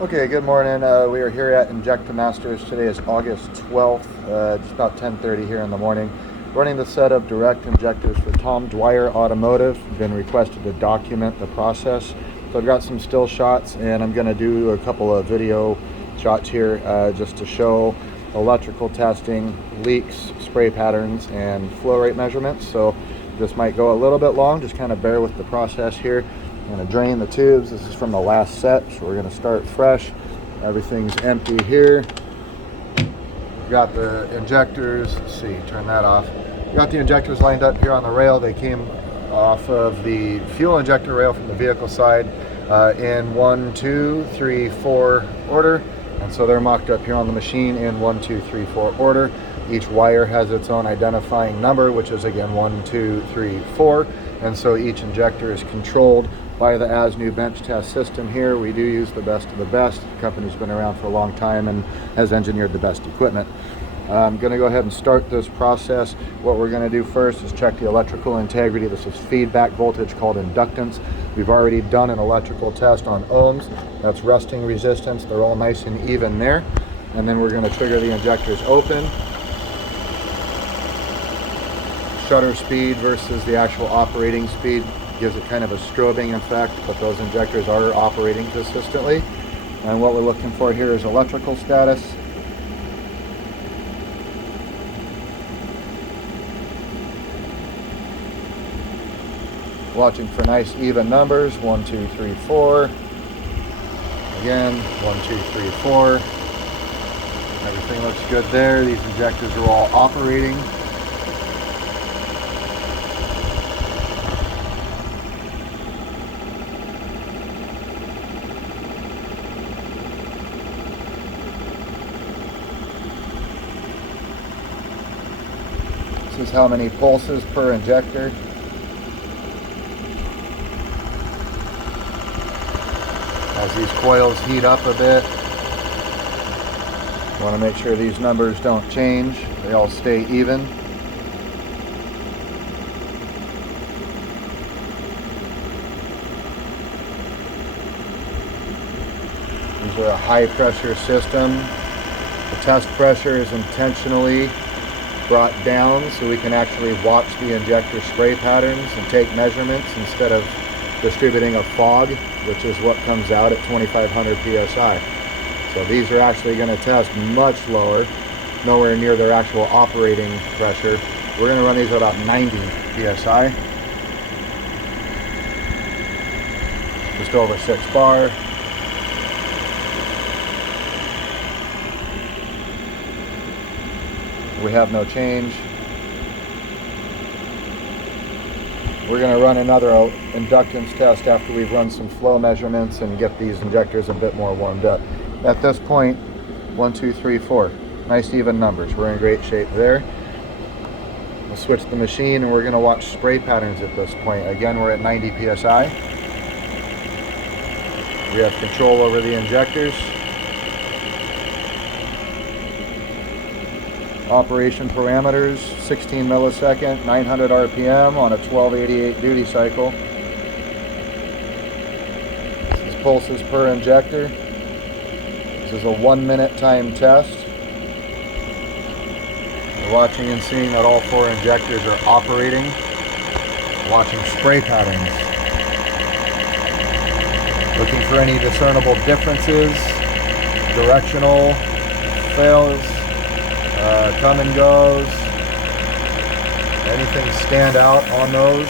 Okay, good morning. We are here at Injectamasters. Today is August 12th, just about 10:30 here in the morning. Running the set of direct injectors for Tom Dwyer Automotive. Been requested to document the process. So I've got some still shots and I'm going to do a couple of video shots here just to show electrical testing, leaks, spray patterns, and flow rate measurements. So this might go a little bit long, just kind of bear with the process here. I'm going to drain the tubes. This is from the last set, so we're going to start fresh. Everything's empty here. We've got the injectors. Let's see, turn that off. We've got the injectors lined up here on the rail. They came off of the fuel injector rail from the vehicle side in 1, 2, 3, 4 order. And so they're mocked up here on the machine in 1, 2, 3, 4 order. Each wire has its own identifying number, which is again 1, 2, 3, 4. And so each injector is controlled by the ASNU bench test system here. We do use the best of the best. The company's been around for a long time and has engineered the best equipment. I'm going to go ahead and start this process. What we're going to do first is check the electrical integrity. This is feedback voltage called inductance. We've already done an electrical test on ohms. That's rusting resistance. They're all nice and even there. And then we're going to trigger the injectors open. Shutter speed versus the actual operating speed gives it kind of a strobing effect, but those injectors are operating consistently. And what we're looking for here is electrical status. Watching for nice even numbers, 1, 2, 3, 4. Again, 1, 2, 3, 4. Everything looks good there. These injectors are all operating. This is how many pulses per injector. As these coils heat up a bit, want to make sure these numbers don't change. They all stay even. These are a high pressure system. The test pressure is intentionally brought down so we can actually watch the injector spray patterns and take measurements instead of distributing a fog, which is what comes out at 2500 psi. So these are actually going to test much lower, nowhere near their actual operating pressure. We're going to run these at about 90 psi, just over 6 bar. We have no change. We're going to run another inductance test after we've run some flow measurements and get these injectors a bit more warmed up. At this point, 1, 2, 3, 4. Nice even numbers. We're in great shape there. We'll switch the machine and we're going to watch spray patterns at this point. Again, we're at 90 psi. We have control over the injectors. Operation parameters, 16 millisecond, 900 RPM on a 1288 duty cycle. This is pulses per injector. This is a 1 minute time test. We're watching and seeing that all 4 injectors are operating. Watching spray patterns. Looking for any discernible differences, directional fails, come and goes, anything stand out on those.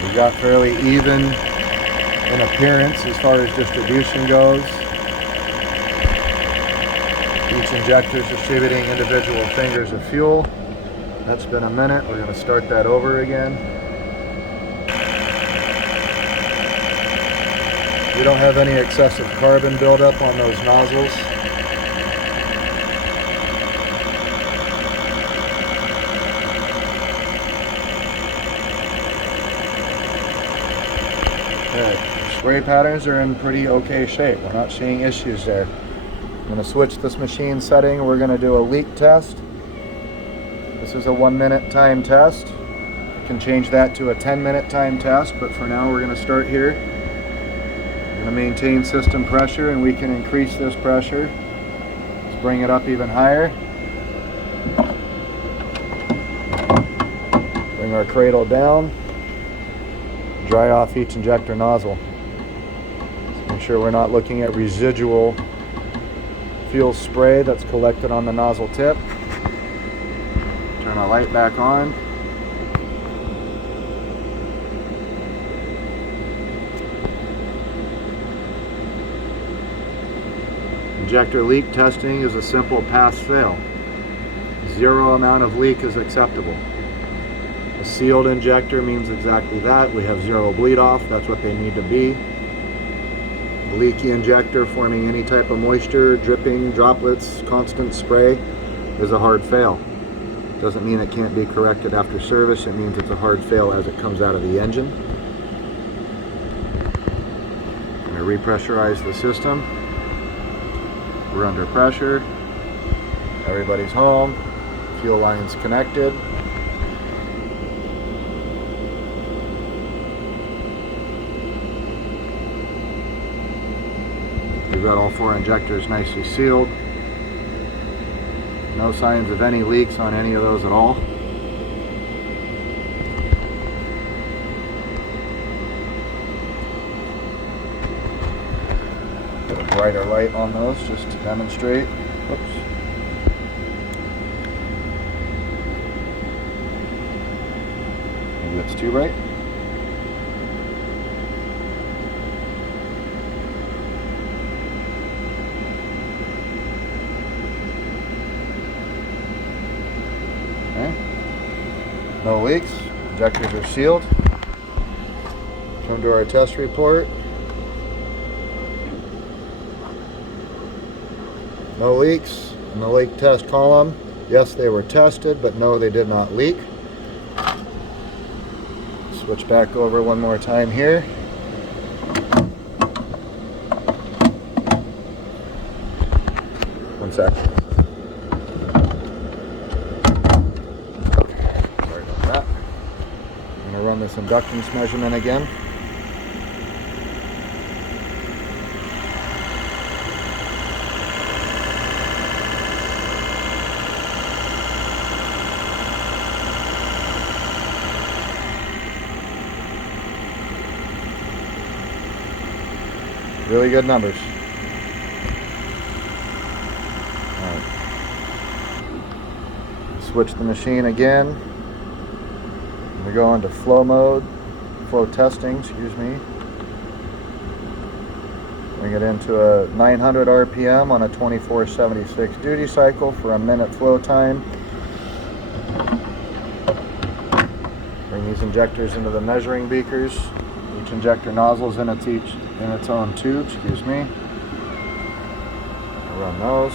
We've got fairly even in appearance as far as distribution goes. Each injector is distributing individual fingers of fuel. That's been a minute. We're going to start that over again. We don't have any excessive carbon buildup on those nozzles. Okay. Spray patterns are in pretty okay shape. We're not seeing issues there. I'm going to switch this machine setting. We're going to do a leak test. This is a 1 minute time test. can change that to a 10-minute time test, but for now we're going to start here. We're going to maintain system pressure, and we can increase this pressure. Let's bring it up even higher. Bring our cradle down. Dry off each injector nozzle. Make sure we're not looking at residual fuel spray that's collected on the nozzle tip. Turn our light back on. Injector leak testing is a simple pass-fail. Zero amount of leak is acceptable. A sealed injector means exactly that. We have zero bleed off. That's what they need to be. A leaky injector forming any type of moisture, dripping, droplets, constant spray is a hard fail. Doesn't mean it can't be corrected after service. It means it's a hard fail as it comes out of the engine. I'm going to repressurize the system. We're under pressure. Everybody's home. Fuel line's connected. We've got all 4 injectors nicely sealed. No signs of any leaks on any of those at all. Put a brighter light on those just to demonstrate. Whoops. Maybe that's too bright. No leaks. Injectors are sealed. Turn to our test report. No leaks in the leak test column. Yes, they were tested, but no, they did not leak. Switch back over one more time here. One sec. Run this inductance measurement again. Really good numbers. All right. Switch the machine again. We go into flow mode, flow testing, excuse me. Bring it into a 900 RPM on a 2476 duty cycle for a minute flow time. Bring these injectors into the measuring beakers. Each injector nozzle is in its own tube, excuse me. Run those.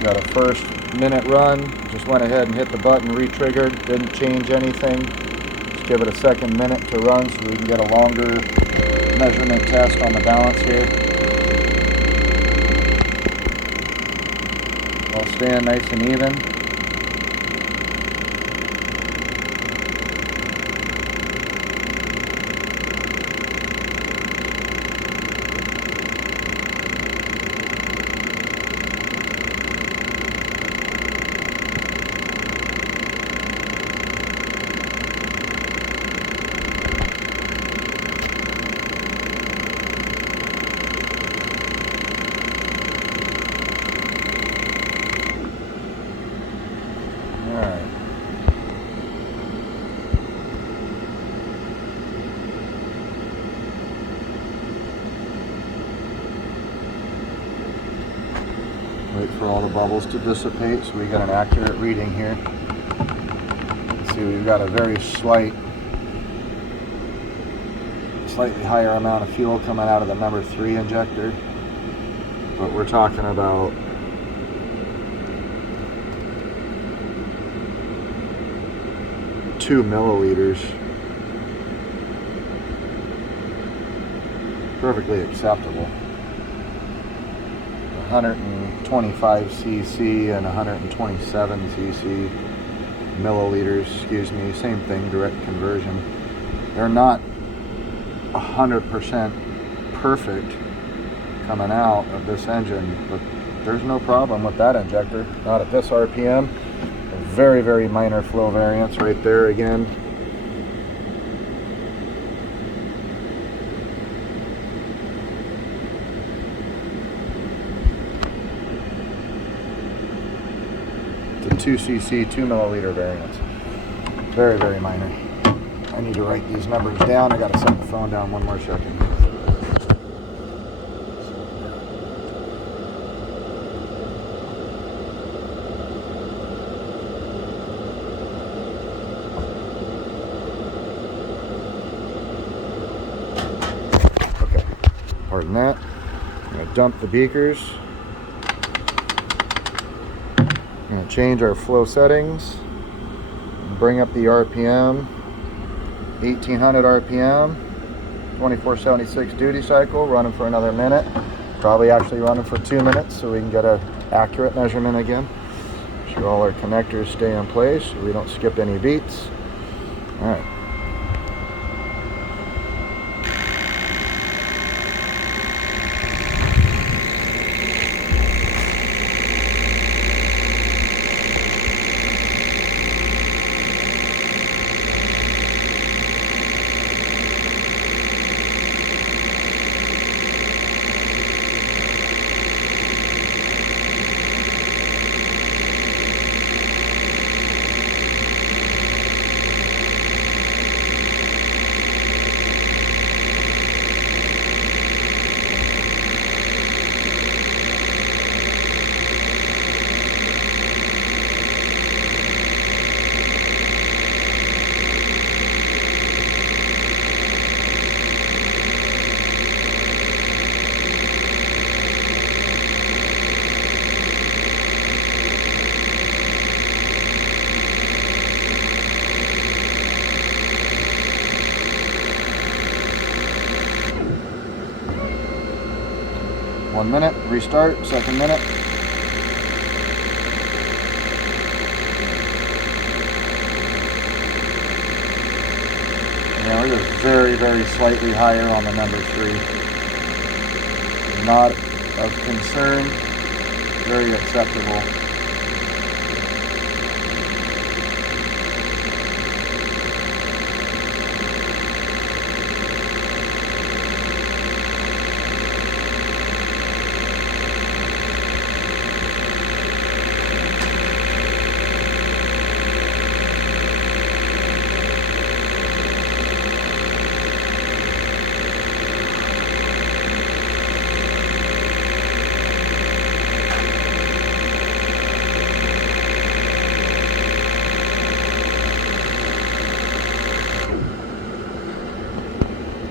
Got a first minute run, just went ahead and hit the button, re-triggered, didn't change anything. Just give it a second minute to run so we can get a longer measurement test on the balance here. all staying nice and even. Alright. Wait for all the bubbles to dissipate so we get an accurate reading here. See, we've got a very slightly higher amount of fuel coming out of the number 3 injector, but we're talking about two milliliters. Perfectly acceptable. 125 cc and 127 cc milliliters, excuse me, same thing, direct conversion. They're not 100% perfect coming out of this engine, but there's no problem with that injector, not at this RPM. A very, very minor flow variance right there again. It's a 2 cc, 2 milliliter variance. Very, very minor. I need to write these numbers down. I gotta set the phone down one more second. Okay, pardon that. I'm gonna dump the beakers. I'm gonna change our flow settings. Bring up the RPM. 1800 RPM, 2476 duty cycle, running for another minute. Probably actually running for 2 minutes so we can get an accurate measurement again. Make sure all our connectors stay in place so we don't skip any beats. All right. One minute, restart, second minute. Yeah, we're just very, very slightly higher on the number 3. Not of concern, very acceptable.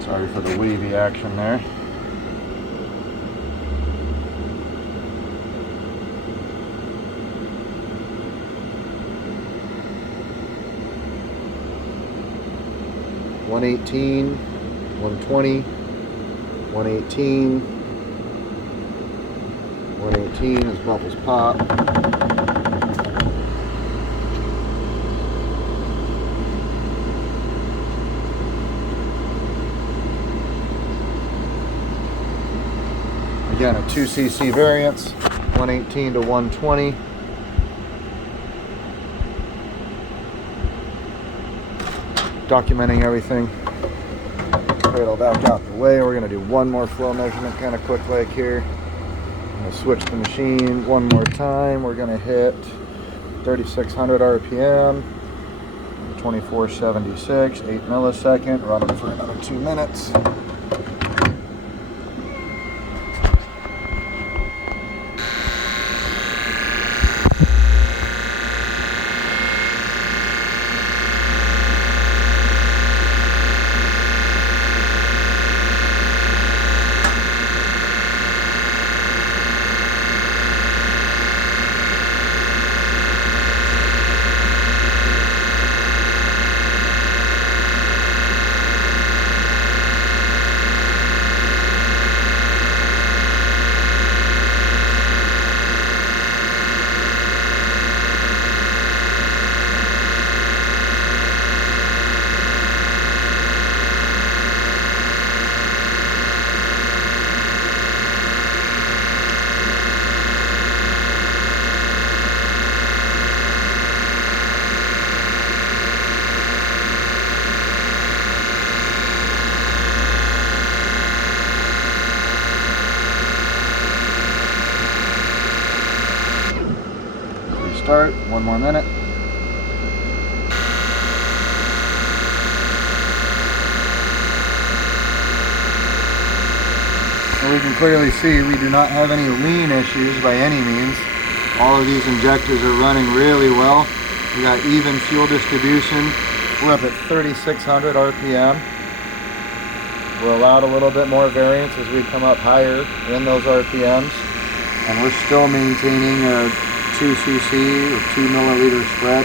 Sorry for the wavy action there. $118, $120, $118, $118 as bubbles pop. Again, a 2cc variance, 118 to 120. Documenting everything. Cradle back out the way. We're going to do one more flow measurement, kind of quick like here. I'm going to switch the machine one more time. We're going to hit 3600 RPM, 2476, 8 millisecond, run it for another 2 minutes. Start, 1 more minute. And we can clearly see we do not have any lean issues by any means. All of these injectors are running really well. We got even fuel distribution. We're up at 3600 RPM. We're allowed a little bit more variance as we come up higher in those RPMs. And we're still maintaining a 2cc or 2 milliliter spread.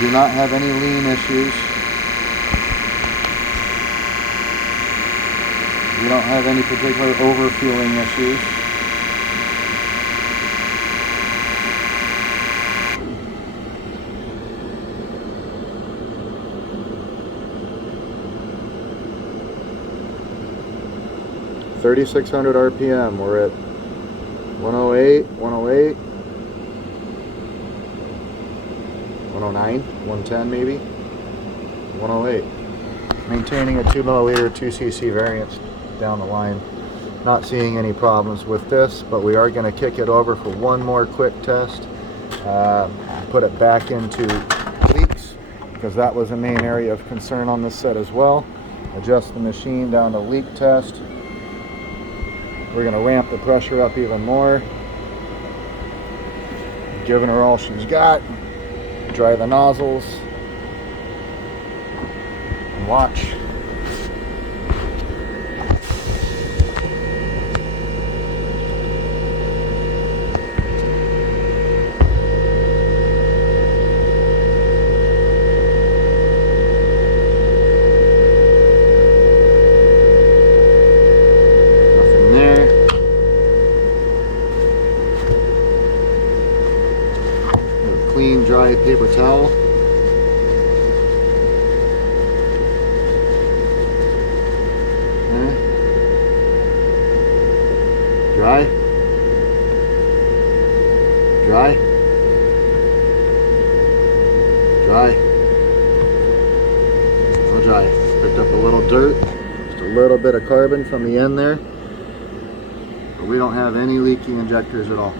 Do not have any lean issues. We don't have any particular overfueling issues. $3,600 RPM. We're at 108, 108, 109, 110 maybe, 108. Maintaining a 2 milliliter 2cc variance down the line. Not seeing any problems with this, but we are going to kick it over for one more quick test. Put it back into leaks because that was a main area of concern on this set as well. Adjust the machine down to leak test. We're going to ramp the pressure up even more. Giving her all she's got. Dry the nozzles. And watch. Clean, dry paper towel. Okay. Dry. Dry. Dry. Still dry. Picked up a little dirt. Just a little bit of carbon from the end there. But we don't have any leaking injectors at all.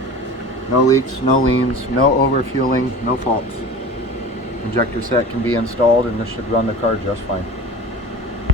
No leaks, no leans, no overfueling, no faults. Injector set can be installed and this should run the car just fine.